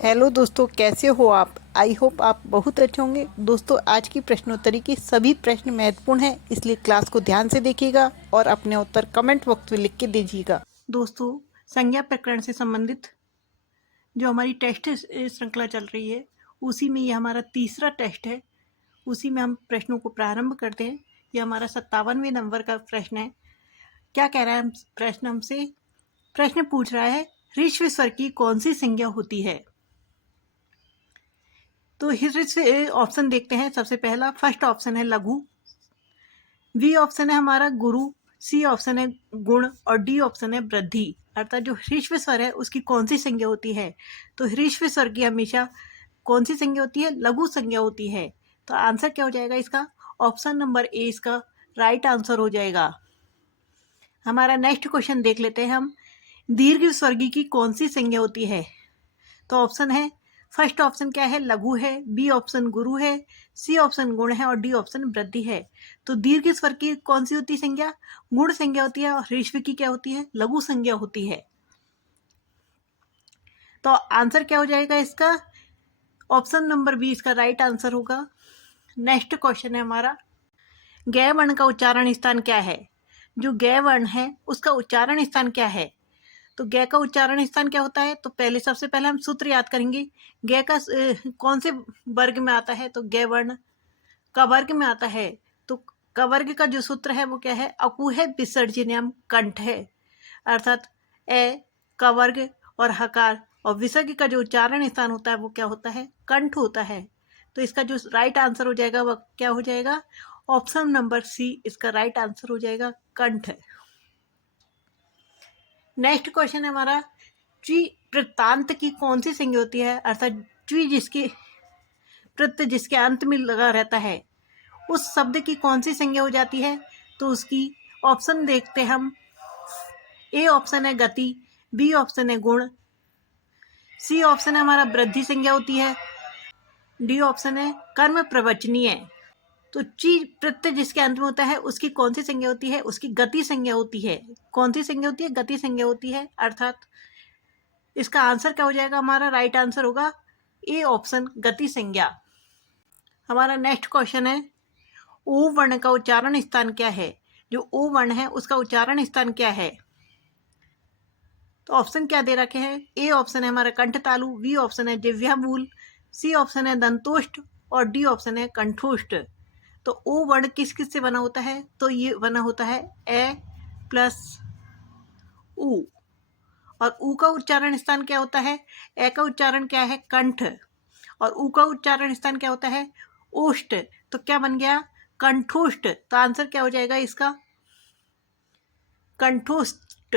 Hello दोस्तों, कैसे हो आप। आई होप आप बहुत अच्छे होंगे। दोस्तों, आज की प्रश्नोत्तरी की सभी प्रश्न महत्वपूर्ण हैं, इसलिए क्लास को ध्यान से देखिएगा और अपने उत्तर कमेंट बॉक्स में लिख के दीजिएगा। दोस्तों, संज्ञा प्रकरण से संबंधित जो हमारी टेस्ट श्रृंखला चल रही है, उसी में ये हमारा तीसरा टेस्ट है। उसी में हम प्रश्नों को प्रारंभ करते हैं। ये हमारा 57वें नंबर का प्रश्न है। क्या कह रहा है प्रश्न हमसे? प्रश्न पूछ रहा है, ह्रस्व स्वर की कौन सी संज्ञा होती है। तो से ऑप्शन देखते हैं। सबसे पहला फर्स्ट ऑप्शन है लघु, बी ऑप्शन है हमारा गुरु, सी ऑप्शन है गुण और डी ऑप्शन है वृद्धि। अर्थात जो ह्रस्व स्वर है उसकी कौन सी संज्ञा होती है। तो ह्रस्व स्वर की हमेशा कौन सी संज्ञा होती है? लघु संज्ञा होती है। तो आंसर क्या हो जाएगा इसका? ऑप्शन नंबर ए इसका राइट आंसर हो जाएगा। हमारा नेक्स्ट क्वेश्चन देख लेते हैं हम। दीर्घ स्वर्गी की कौन सी संज्ञा होती है। तो ऑप्शन है, फर्स्ट ऑप्शन क्या है? लघु है, बी ऑप्शन गुरु है, सी ऑप्शन गुण है और डी ऑप्शन वृद्धि है। तो दीर्घ स्वर की कौन सी होती है संज्ञा? गुण संज्ञा होती है। और ह्रस्व की क्या होती है? लघु संज्ञा होती है। तो आंसर क्या हो जाएगा इसका? ऑप्शन नंबर बी इसका राइट आंसर होगा। नेक्स्ट क्वेश्चन है हमारा, गै वर्ण का उच्चारण स्थान क्या है। जो गै वर्ण है उसका उच्चारण स्थान क्या है। तो गै का उच्चारण स्थान क्या होता है? तो सबसे पहले हम सूत्र याद करेंगे। गै का कौन से वर्ग में आता है? तो गै वर्ण का वर्ग में आता है। तो क वर्ग का जो सूत्र है वो क्या है? अकुह विसर्जनीयम कंठ है। अर्थात ए का वर्ग और हकार और विसर्ग का जो उच्चारण स्थान होता है वो क्या होता है? कंठ होता है। तो इसका जो राइट आंसर हो जाएगा वह क्या हो जाएगा? ऑप्शन नंबर सी इसका राइट आंसर हो जाएगा, कंठ। नेक्स्ट क्वेश्चन है हमारा, ट्री वृत्तांत की कौन सी संज्ञा होती है। अर्थात ट्री जिसके प्रत्यय जिसके अंत में लगा रहता है उस शब्द की कौन सी संज्ञा हो जाती है। तो उसकी ऑप्शन देखते हम। ए ऑप्शन है गति, बी ऑप्शन है गुण, सी ऑप्शन है हमारा वृद्धि संज्ञा होती है, डी ऑप्शन है कर्म प्रवचनीय। तो ची प्रत्यय जिसके अंत में होता है उसकी कौन सी संज्ञा होती है? उसकी गति संज्ञा होती है। कौन सी संज्ञा होती है? गति संज्ञा होती है। अर्थात इसका आंसर क्या हो जाएगा? हमारा राइट आंसर होगा ए ऑप्शन, गति संज्ञा। हमारा नेक्स्ट क्वेश्चन है, ओ वर्ण का उच्चारण स्थान क्या है। जो ओ वर्ण है उसका उच्चारण स्थान क्या है। तो ऑप्शन क्या दे रखे हैं? ए ऑप्शन है हमारा कंठ तालु, बी ऑप्शन है जिह्वामूल, सी ऑप्शन है दंतोष्ठ और डी ऑप्शन है कंठोष्ठ। तो ओ वर्ण किस किस से बना होता है? तो ये बना होता है ए प्लस ऊ। और ऊ का उच्चारण स्थान क्या होता है? ए का उच्चारण क्या है? कंठ। और ऊ का उच्चारण स्थान क्या होता है? ओष्ठ। तो क्या बन गया? कंठोष्ठ। तो आंसर क्या हो जाएगा इसका? कंठोष्ठ।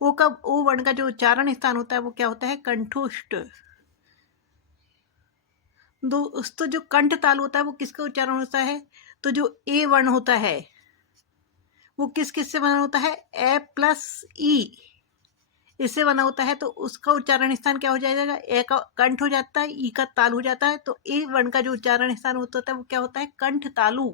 ओ वर्ण का जो उच्चारण स्थान होता है वो क्या होता है? कंठोष्ठ। दोस्तों, जो कंठ तालु होता है वो किसका उच्चारण होता है? तो जो ए वर्ण होता है वो किस किस से बना होता है? ए प्लस ई इससे बना होता है। तो उसका उच्चारण स्थान क्या हो जाएगा? ए का कंठ हो जाता है, ई का तालु हो जाता है। तो ए वर्ण का जो उच्चारण स्थान होता है वो क्या होता है? कंठ तालु।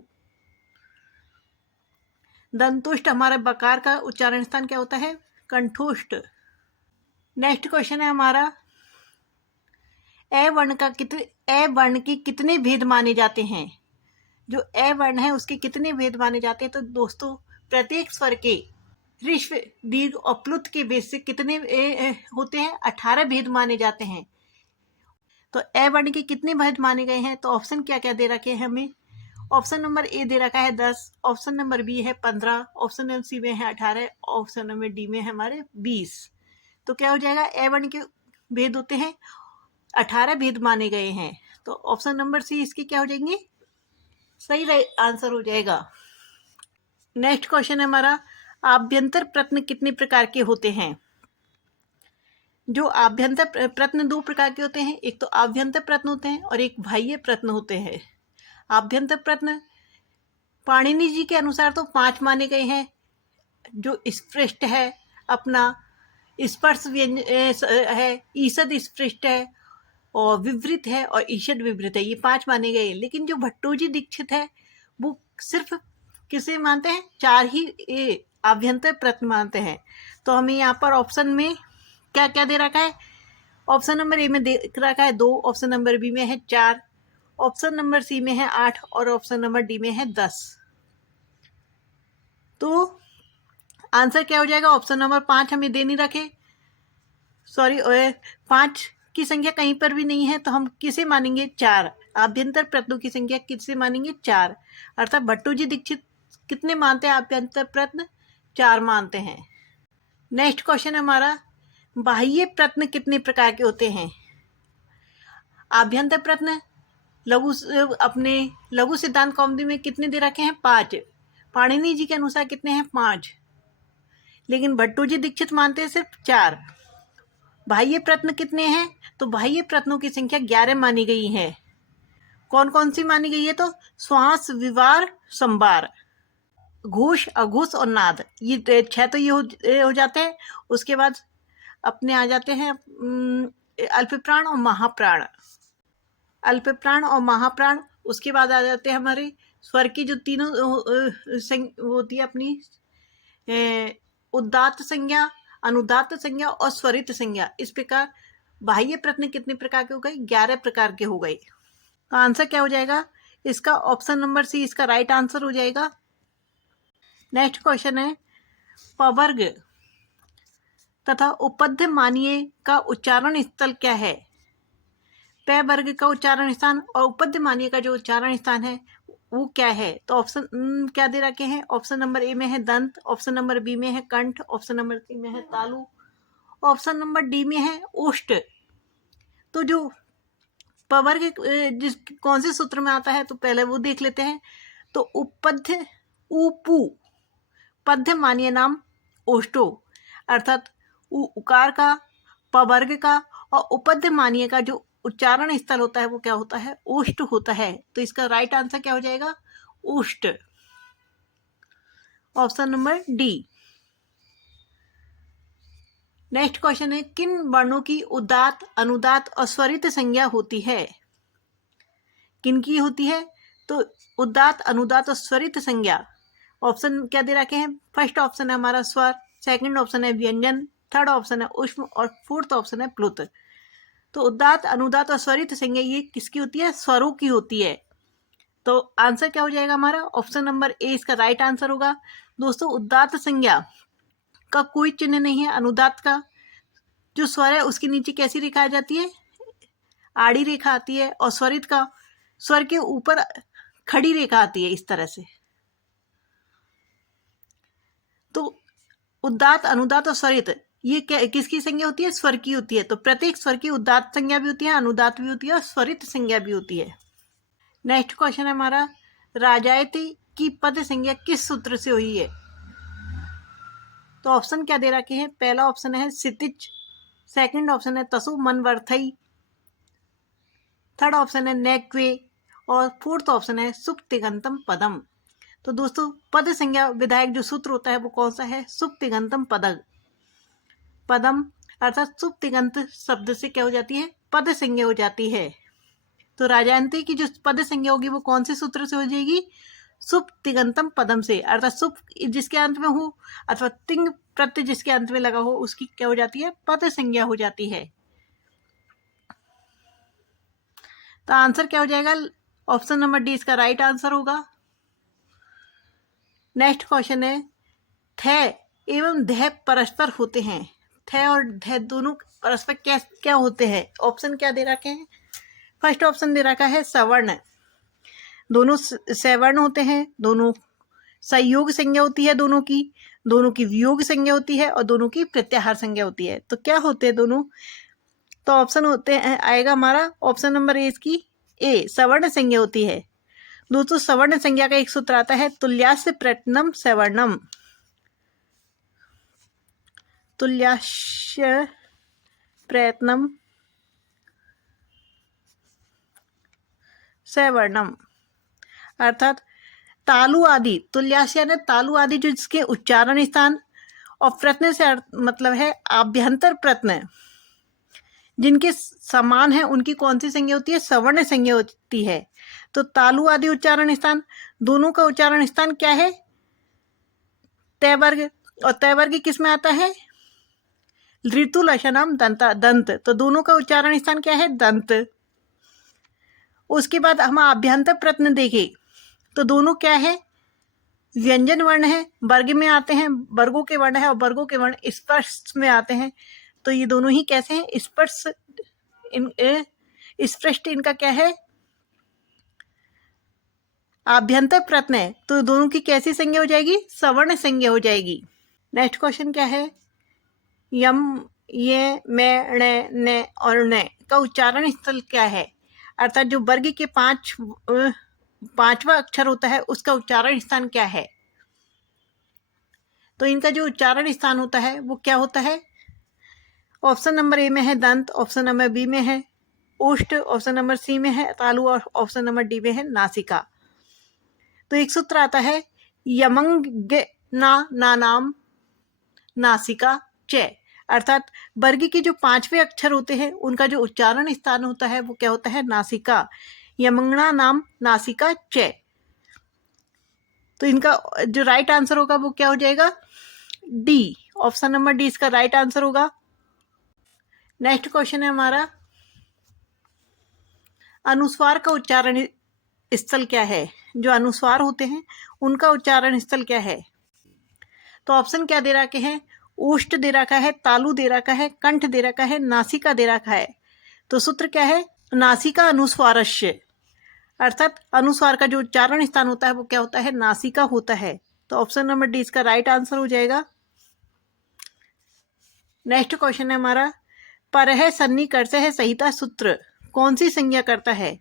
दंतोष्ठ हमारा बकार का उच्चारण स्थान क्या होता है? कंठोष्ठ। नेक्स्ट क्वेश्चन है हमारा, ए वर्ण की कितने भेद माने जाते हैं। जो ए वर्ण है उसके कितने भेद माने जाते हैं। तो दोस्तों, प्रत्येक स्वर के ह्रस्व दीर्घ और प्लुत के भेद से कितने होते हैं? 18 भेद माने जाते हैं। तो ए वर्ण के कितने भेद माने गए हैं? तो ऑप्शन क्या क्या दे रखे हैं हमें? ऑप्शन नंबर ए दे रखा है 10, ऑप्शन नंबर बी है 15, ऑप्शन नंबर सी में है 18, ऑप्शन नंबर डी में है हमारे 20। तो क्या हो जाएगा? ए वर्ण के भेद होते हैं 18 भेद माने गए हैं। तो ऑप्शन नंबर सी इसकी क्या हो जाएंगे? सही आंसर हो जाएगा। नेक्स्ट क्वेश्चन है हमारा, आभ्यंतर प्रश्न कितने प्रकार के होते हैं। जो आभ्यंतर प्रश्न दो प्रकार के होते हैं। एक तो आभ्यंतर प्रश्न होते हैं और एक बाह्य प्रश्न होते हैं। आभ्यंतर प्रश्न पाणिनि जी के अनुसार तो 5 माने गए हैं। जो स्पृष्ट है अपना, स्पर्श है, ईषद स्पृष्ट है और विवृत है और ईषद विवृत है। ये 5 माने गए। लेकिन जो भट्टोजी दीक्षित है वो सिर्फ किसे मानते हैं? 4 ही आभ्यंतर प्रश्न मानते हैं। तो हमें यहाँ पर ऑप्शन में क्या क्या दे रखा है? ऑप्शन नंबर ए में देख रखा है 2, ऑप्शन नंबर बी में है 4, ऑप्शन नंबर सी में है 8 और ऑप्शन नंबर डी में है 10। तो आंसर क्या हो जाएगा? ऑप्शन नंबर 5 हमें दे नहीं रखे, सॉरी 5 की संख्या कहीं पर भी नहीं है, तो हम किसे मानेंगे? 4। आभ्यंतर प्रत्नों की संख्या किसे मानेंगे? 4। अर्थात भट्टोजी दीक्षित कितने मानते हैं आभ्यंतर प्रत्न? 4 मानते हैं। नेक्स्ट क्वेश्चन है हमारा, बाह्य प्रत्न कितने प्रकार के होते हैं? आभ्यंतर प्रत्न अपने लघु सिद्धांत कौमुदी में कितने दे रखे हैं? 5। पाणिनि जी के अनुसार कितने हैं? 5। लेकिन भट्टोजी दीक्षित मानते हैं सिर्फ 4। बाह्य प्रत्न कितने हैं? तो बाह्य प्रत्नों की संख्या 11 मानी गई है। कौन कौन सी मानी गई है? तो श्वास, विवार, संवार, घोष, अघोष और नाद, ये 6 तो ये हो जाते हैं। उसके बाद अपने आ जाते हैं अल्पप्राण और महाप्राण। अल्पप्राण और महाप्राण, उसके बाद आ जाते हैं हमारे स्वर की जो तीनों होती है अपनी उदात्त संज्ञा, अनुदात्त संज्ञा और स्वरित संज्ञा। इस प्रकार बाह्य प्रत्न कितने प्रकार के हो गए? 11 प्रकार के हो गए। तो आंसर क्या हो जाएगा इसका? ऑप्शन नंबर सी इसका राइट आंसर हो जाएगा। नेक्स्ट क्वेश्चन है, पवर्ग तथा उपध्य मानिए का उच्चारण स्थल क्या है? प वर्ग का उच्चारण स्थान और उपध्य मानिए का जो उच्चारण स्थान है वो क्या है? तो ऑप्शन क्या दे रखे हैं? ऑप्शन नंबर ए में है दंत, ऑप्शन नंबर बी में है कंठ, ऑप्शन नंबर सी में है तालु, ऑप्शन नंबर डी में है ओष्ठ। तो जो पवर्ग जिस कौन से सूत्र में आता है तो पहले वो देख लेते हैं। तो उपध्य उपू, पद्य मानिए नाम ओष्ठो, अर्थात उकार का, पवर्ग का और उपध्य मानिए का जो उच्चारण स्थल होता है वो क्या होता है? ओष्ठ होता है। तो इसका राइट आंसर क्या हो जाएगा? ओष्ठ, option number D. Next question है, किन वर्णों की उदात्त, अनुदात्त और स्वरित संज्ञा होती है? किन की होती है? तो उदात्त, अनुदात्त और स्वरित संज्ञा ऑप्शन क्या दे रखे हैं? फर्स्ट ऑप्शन है हमारा स्वर, सेकंड ऑप्शन है व्यंजन, थर्ड ऑप्शन है ऊष्म और फोर्थ ऑप्शन है प्लुत। तो उदात्त, अनुदात्त और स्वरित संज्ञा ये किसकी होती है? स्वरों की होती है। तो आंसर क्या हो जाएगा हमारा? ऑप्शन नंबर ए इसका राइट आंसर होगा। दोस्तों, उदात्त संज्ञा का कोई चिन्ह नहीं है। अनुदात्त का जो स्वर है उसके नीचे कैसी रेखा आ जाती है? आड़ी रेखा आती है। और स्वरित का स्वर के ऊपर खड़ी रेखा आती है इस तरह से। तो उदात्त, अनुदात्त और स्वरित ये क्या किसकी संज्ञा होती है? स्वर की होती है। तो प्रत्येक स्वर की उदात्त संज्ञा भी होती है, अनुदात्त भी होती है और स्वरित संज्ञा भी होती है। नेक्स्ट क्वेश्चन है हमारा, राजायती की पद संज्ञा किस सूत्र से हुई है? तो ऑप्शन क्या दे रखे हैं? पहला ऑप्शन है सितिज, सेकंड ऑप्शन है तसु मनवर्थई, थर्ड ऑप्शन है नेक्वे और फोर्थ ऑप्शन है सुप्तिगंतम पदम। तो दोस्तों, पद संज्ञा विधायक जो सूत्र होता है वो कौन सा है? सुप्तिगंतम पदम। पदम अर्थात सुप्तिगंत शब्द से क्या हो जाती है? पद संज्ञा हो जाती है। तो राजायंती की जो पद संज्ञा होगी वो कौन से सूत्र से हो जाएगी? सुप्तिगंतम पदम से, अर्थात सुप जिसके अंत में हो अथवा तिंग प्रत्यय जिसके अंत में लगा हो उसकी क्या हो जाती है? पद संज्ञा हो जाती है। तो आंसर क्या हो जाएगा? ऑप्शन नंबर डी इसका राइट आंसर होगा। नेक्स्ट क्वेश्चन है, थ एवं ध परस्पर होते हैं। थ और ध दोनों परस्पर क्या होते हैं? ऑप्शन क्या दे रखे हैं? फर्स्ट ऑप्शन दे रखा है सवर्ण, दोनों सवर्ण होते हैं, दोनों संयोग संज्ञा होती है, दोनों की वियोग संज्ञा होती है और दोनों की प्रत्याहार संज्ञा होती है। तो क्या होते हैं दोनों? तो ऑप्शन होते हैं आएगा हमारा ऑप्शन नंबर ए इसकी ए, सवर्ण संज्ञा होती है। दोस्तों, सवर्ण संज्ञा का एक सूत्र आता है तुल्यास्य प्रयत्नम सवर्णम, तुल्यास्य प्रयत्नम सवर्णम, अर्थात तालु आदि, तुल्यास्य यानी तालु आदि जो जिसके उच्चारण स्थान और प्रत्न से मतलब है आभ्यंतर प्रत्न जिनके समान है उनकी कौन सी संज्ञा होती है? सवर्ण संज्ञा होती है। तो तालु आदि उच्चारण स्थान, दोनों का उच्चारण स्थान क्या है? तय वर्ग। और तय वर्ग किस में आता है? ऋतु लशनम दंता, दंत, तो दोनों का उच्चारण स्थान क्या है? दंत। उसके बाद हम आभ्यंतर प्रश्न देखें तो दोनों क्या है? व्यंजन वर्ण है, वर्ग में आते हैं, वर्गों के वर्ण है, और वर्गों के वर्ण स्पर्श में आते हैं। तो ये दोनों ही कैसे हैं? स्पर्श, स्पृष्ट इनका क्या है? आभ्यंतर प्रश्न है, तो दोनों की कैसी संज्ञा हो जाएगी? सवर्ण संज्ञा हो जाएगी। नेक्स्ट क्वेश्चन क्या है? यम, ये, मैं, ने और न का उच्चारण स्थल क्या है? अर्थात जो वर्ग के पांचवा अक्षर होता है उसका उच्चारण स्थान क्या है? तो इनका जो उच्चारण स्थान होता है वो क्या होता है? ऑप्शन नंबर ए में है दंत, ऑप्शन नंबर बी में है ओष्ठ, ऑप्शन नंबर सी में है तालु, और ऑप्शन नंबर डी में है नासिका। तो एक सूत्र आता है यमंग ना नाम नासिका च, अर्थात वर्ग के जो पांचवे अक्षर होते हैं उनका जो उच्चारण स्थान होता है वो क्या होता है? नासिका। यमंगना नाम नासिका च। तो इनका जो राइट आंसर होगा वो क्या हो जाएगा? डी, ऑप्शन नंबर डी इसका राइट आंसर होगा। नेक्स्ट क्वेश्चन है हमारा, अनुस्वार का उच्चारण स्थल क्या है? जो अनुस्वार होते हैं उनका उच्चारण स्थल क्या है? तो ऑप्शन क्या दे रखे हैं? ओष्ठ दे रखा है, तालु दे रखा है, कंठ दे रखा है, नासिका दे रखा है। तो सूत्र क्या है? नासिका अनुस्वारस्य, अर्थात अनुस्वार का जो उच्चारण स्थान होता है वो क्या होता है? नासिका होता है। तो ऑप्शन नंबर डी इसका राइट आंसर हो जाएगा। नेक्स्ट क्वेश्चन है हमारा, पर है सन्नी कर है संहिता सूत्र कौन सी संज्ञा करता है?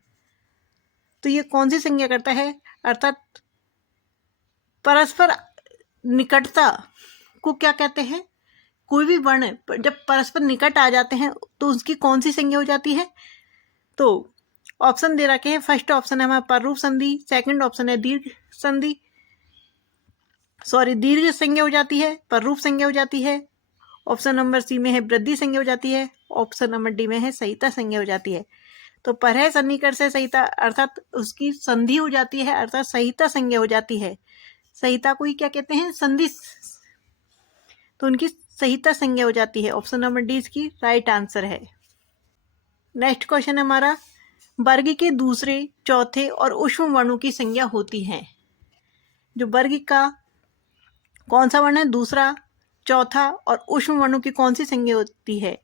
तो ये कौन सी संज्ञा करता है? अर्थात परस्पर निकटता को क्या कहते हैं? कोई भी वर्ण जब परस्पर निकट आ जाते हैं तो उसकी कौन सी संज्ञा हो जाती है? तो ऑप्शन दे रखे हैं, फर्स्ट ऑप्शन है हमारा पररूप संधि, सेकंड ऑप्शन है दीर्घ संधि, दीर्घ संज्ञा हो जाती है, पररूप संज्ञा हो जाती है, ऑप्शन नंबर सी में है वृद्धि संज्ञा हो जाती है, ऑप्शन नंबर डी में है संहिता संज्ञा हो जाती है। तो पर है सन्निकर्ष से संहिता अर्थात उसकी संधि हो जाती है, अर्थात संहिता संज्ञा हो जाती है। संहिता को ही क्या कहते हैं? संधि। तो उनकी संहिता संज्ञा हो जाती है। ऑप्शन नंबर डी इसकी राइट आंसर है। नेक्स्ट क्वेश्चन है हमारा, वर्ग के दूसरे, चौथे और ऊष्म वर्णों की संज्ञा होती है। जो वर्ग का कौन सा वर्ण है? दूसरा, चौथा और ऊष्म वर्णों की कौन सी संज्ञा होती है?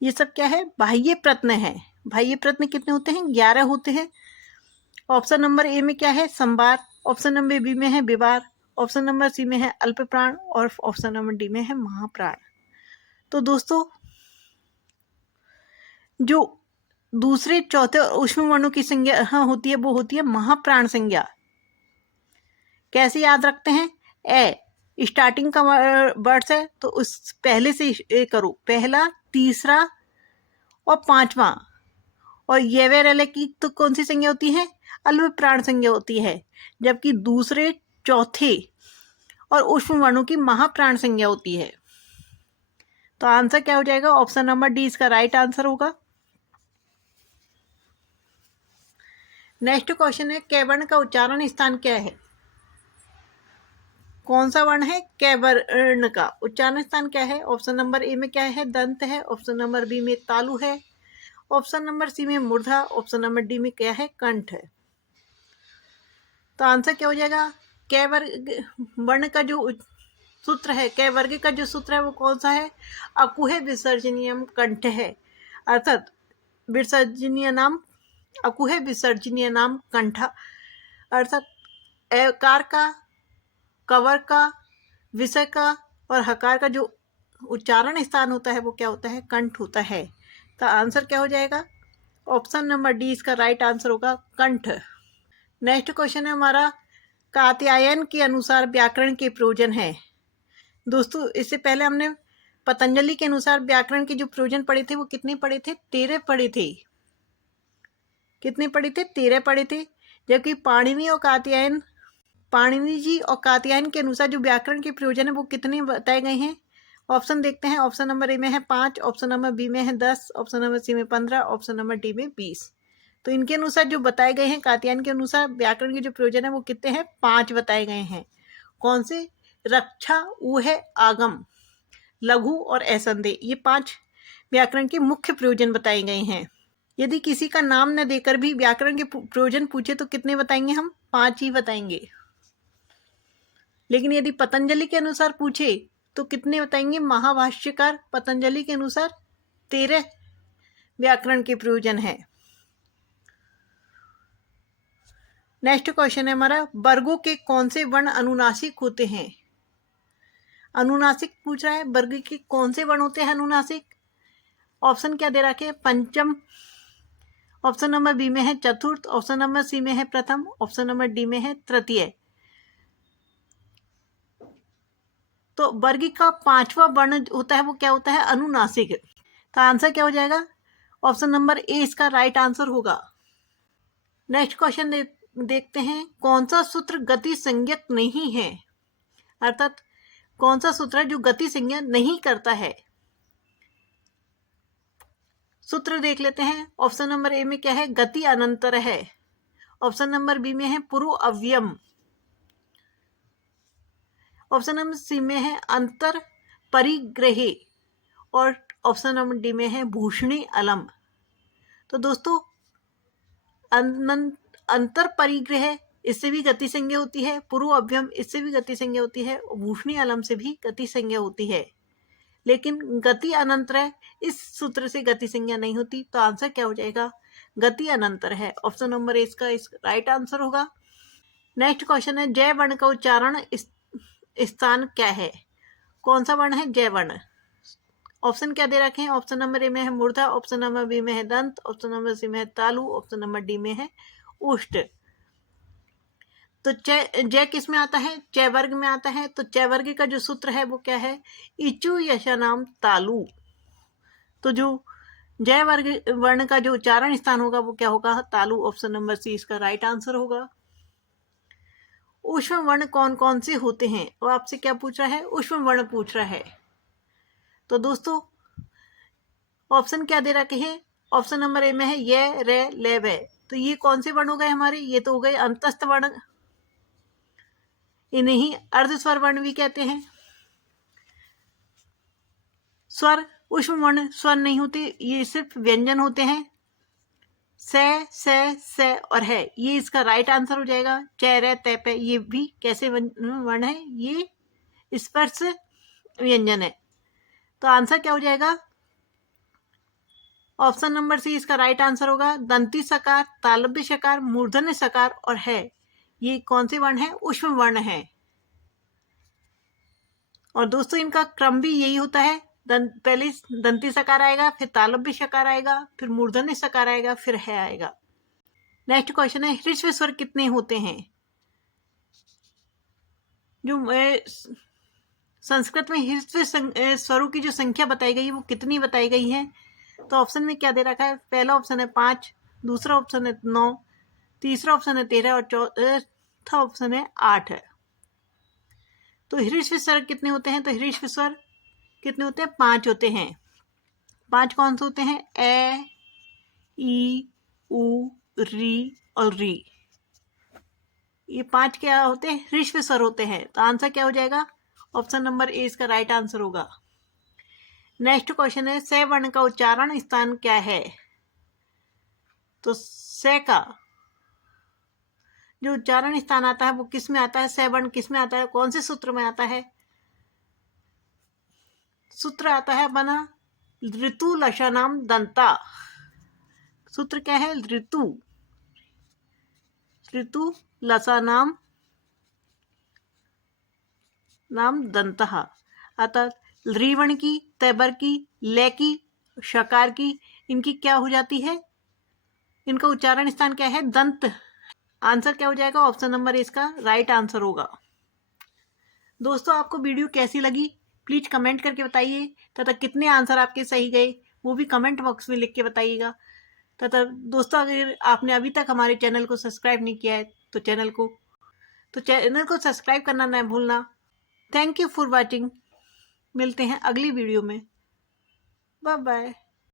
ये सब क्या है? बाह्य प्रत्न है। बाह्य प्रत्न कितने होते हैं? 11 होते हैं। ऑप्शन नंबर ए में क्या है? संवार, ऑप्शन नंबर बी में है विवार, ऑप्शन नंबर सी में है अल्प प्राण, और ऑप्शन नंबर डी में है महाप्राण। तो दोस्तों जो दूसरे, चौथे और ऊष्म वर्णों की संज्ञा होती है वो होती है महाप्राण संज्ञा। कैसे याद रखते हैं? ए स्टार्टिंग का वर्ड्स है तो उस पहले से करो, पहला, तीसरा और पांचवा, और ये वे रले की तो कौन सी संज्ञा होती है? अल्प प्राण संज्ञा होती है, जबकि दूसरे, चौथे और ऊष्म वर्णों की महाप्राण संज्ञा होती है। तो आंसर क्या हो जाएगा? ऑप्शन नंबर डी इसका राइट आंसर होगा। नेक्स्ट क्वेश्चन है, कै वर्ण का उच्चारण स्थान क्या है? कौन सा वर्ण है? कै वर्ण का उच्चारण स्थान क्या है? ऑप्शन नंबर ए में क्या है? दंत है, ऑप्शन नंबर बी में तालु है, ऑप्शन नंबर सी में मूर्धा, ऑप्शन नंबर डी में क्या है? कंठ है। तो आंसर क्या हो जाएगा? कै वर्ग वर्ण का जो सूत्र है, कै वर्ग का जो सूत्र है वो कौन सा है? अकुहे विसर्जनीयम कंठ है, अर्थात विसर्जनीय नाम अकुहे विसर्जनीय नाम कंठ, अर्थात एकार का, कवर का, विषय का और हकार का जो उच्चारण स्थान होता है वो क्या होता है? कंठ होता है। तो आंसर क्या हो जाएगा? ऑप्शन नंबर डी इसका राइट आंसर होगा, कंठ। नेक्स्ट क्वेश्चन है हमारा, कात्यायन के अनुसार व्याकरण के प्रयोजन है। दोस्तों इससे पहले हमने पतंजलि के अनुसार व्याकरण के जो प्रयोजन पढ़े थे वो कितने पढ़े थे? 13 पढ़े थे। कितने पढ़े थे? 13 पढ़े थे। जबकि पाणिनि जी और कात्यायन के अनुसार जो व्याकरण के प्रयोजन है वो कितने बताए गए हैं? ऑप्शन देखते हैं। ऑप्शन नंबर ए में है 5, ऑप्शन नंबर बी में है 10, ऑप्शन नंबर सी में 15, ऑप्शन नंबर डी में 20। तो इनके अनुसार जो बताए गए हैं, कात्यायन के अनुसार व्याकरण के जो प्रयोजन है वो कितने हैं? 5 बताए गए हैं। कौन से? रक्षा, ऊह, आगम। लघु और असंदेह, ये 5 व्याकरण के मुख्य प्रयोजन बताए गए हैं। यदि किसी का नाम न देकर भी व्याकरण के प्रयोजन पूछे तो कितने बताएंगे हम? 5 ही बताएंगे। लेकिन यदि पतंजलि के अनुसार पूछे तो कितने बताएंगे? महाभाष्यकार पतंजलि के अनुसार 13 व्याकरण के प्रयोजन है। नेक्स्ट क्वेश्चन है हमारा, वर्गों के कौन से वर्ण अनुनासिक होते हैं? अनुनासिक पूछ रहा है, वर्ग के कौन से वर्ण होते हैं अनुनासिक? ऑप्शन क्या दे रखे? पंचम, ऑप्शन नंबर बी में है चतुर्थ, ऑप्शन नंबर सी में है प्रथम, ऑप्शन नंबर डी में है तृतीय। तो वर्ग का 5वां वर्ण होता है वो क्या होता है? अनुनासिक। तो आंसर क्या हो जाएगा? ऑप्शन नंबर ए इसका राइट आंसर होगा। नेक्स्ट क्वेश्चन देखते हैं, कौन सा सूत्र गति संज्ञक नहीं है? अर्थात कौन सा सूत्र है जो गति संज्ञा नहीं करता है? सूत्र देख लेते हैं। ऑप्शन नंबर ए में क्या है? गति अनंतर है। ऑप्शन नंबर बी में है पूर्व अव्ययम। ऑप्शन नंबर सी में है अंतर परिग्रही और ऑप्शन नंबर डी में है भूषणी अलम। तो दोस्तों अंतर परिग्रह इससे भी गति संज्ञा होती है, पूर्व अव्ययम इससे भी गति संज्ञा होती है, और भूषणी अलम से भी गति संज्ञा होती है, लेकिन गति अनंतर है इस सूत्र से गति संज्ञा नहीं होती। तो आंसर क्या हो जाएगा? गति अनंतर है। ऑप्शन नंबर ए इसका राइट आंसर होगा। नेक्स्ट क्वेश्चन है, जय वर्ण का उच्चारण स्थान क्या है? कौन सा वर्ण है जय वर्ण? ऑप्शन क्या दे रखे हैं? ऑप्शन नंबर ए में है मूर्धा, ऑप्शन नंबर बी में है दंत, ऑप्शन नंबर सी में है तालु, ऑप्शन नंबर डी में है उष्ट। तो जय किस में आता है? चय वर्ग में आता है। तो चय वर्ग का जो सूत्र है वो क्या है? इचु यशानाम तालु। तो जो जय वर्ग वर्ण का जो उच्चारण स्थान होगा वो क्या होगा? तालु। ऑप्शन नंबर सी इसका राइट आंसर होगा। ऊष्म वर्ण कौन कौन से होते हैं? वो आपसे क्या पूछ रहा है? ऊष्म वर्ण पूछ रहा है। तो दोस्तों ऑप्शन क्या दे रखे हैं? ऑप्शन नंबर ए में है ये, रे, ले, वे। तो ये कौन से वर्ण हो गए हमारे? ये तो हो गए अंतस्थ वर्ण, इन्हीं अर्धस्वर वर्ण भी कहते हैं। स्वर ऊष्म वर्ण स्वर नहीं होते, ये सिर्फ व्यंजन होते हैं। से और है, ये इसका राइट आंसर हो जाएगा। चे, रे, ते, पे, ये भी कैसे वर्ण है? ये स्पर्श व्यंजन है। तो आंसर क्या हो जाएगा? ऑप्शन नंबर सी इसका राइट आंसर होगा। दंती सकार, तालव्य सकार, मूर्धन्य सकार और है, ये कौन से वर्ण है? ऊष्म वर्ण है। और दोस्तों इनका क्रम भी यही होता है, पहले दंती सकार आएगा, फिर तालव्य सकार आएगा, फिर मूर्धन्य सकार आएगा, फिर है आएगा। नेक्स्ट क्वेश्चन है, ह्रस्व स्वर कितने होते हैं? जो संस्कृत में ह्रस्व स्वरों की जो संख्या बताई गई है वो कितनी बताई गई है? तो ऑप्शन में क्या दे रखा है? पहला ऑप्शन है 5, दूसरा ऑप्शन है 9, तीसरा ऑप्शन है 13 और चौथा ऑप्शन है 8 है। तो ह्रस्व स्वर कितने होते हैं? तो ह्रस्व स्वर कितने होते हैं? 5 होते हैं। 5 कौन से होते हैं? ए, ई, उ, री और री। ये 5 क्या होते हैं? ह्रस्व स्वर होते हैं। तो आंसर क्या हो जाएगा? ऑप्शन नंबर ए इसका राइट आंसर होगा। नेक्स्ट क्वेश्चन है, से वर्ण का उच्चारण स्थान क्या है? तो से का जो उच्चारण स्थान आता है वो किस में आता है? से वर्ण किस में आता है? कौन से सूत्र में आता है? सूत्र आता है बना ऋतु लशानाम दंता। सूत्र क्या है? ऋतु लसानाम नाम दंतः। अर्थात रीवर्ण की, तैबर की, ले की, शकार की, इनकी क्या हो जाती है? इनका उच्चारण स्थान क्या है? दंत। आंसर क्या हो जाएगा? ऑप्शन नंबर इसका राइट आंसर होगा। दोस्तों आपको वीडियो कैसी लगी प्लीज कमेंट करके बताइए, तथा कितने आंसर आपके सही गए वो भी कमेंट बॉक्स में लिख के बताइएगा। तथा दोस्तों अगर आपने अभी तक हमारे चैनल को सब्सक्राइब नहीं किया है तो चैनल को सब्सक्राइब करना न भूलना। Thank you for watching. मिलते हैं अगली वीडियो में। Bye bye.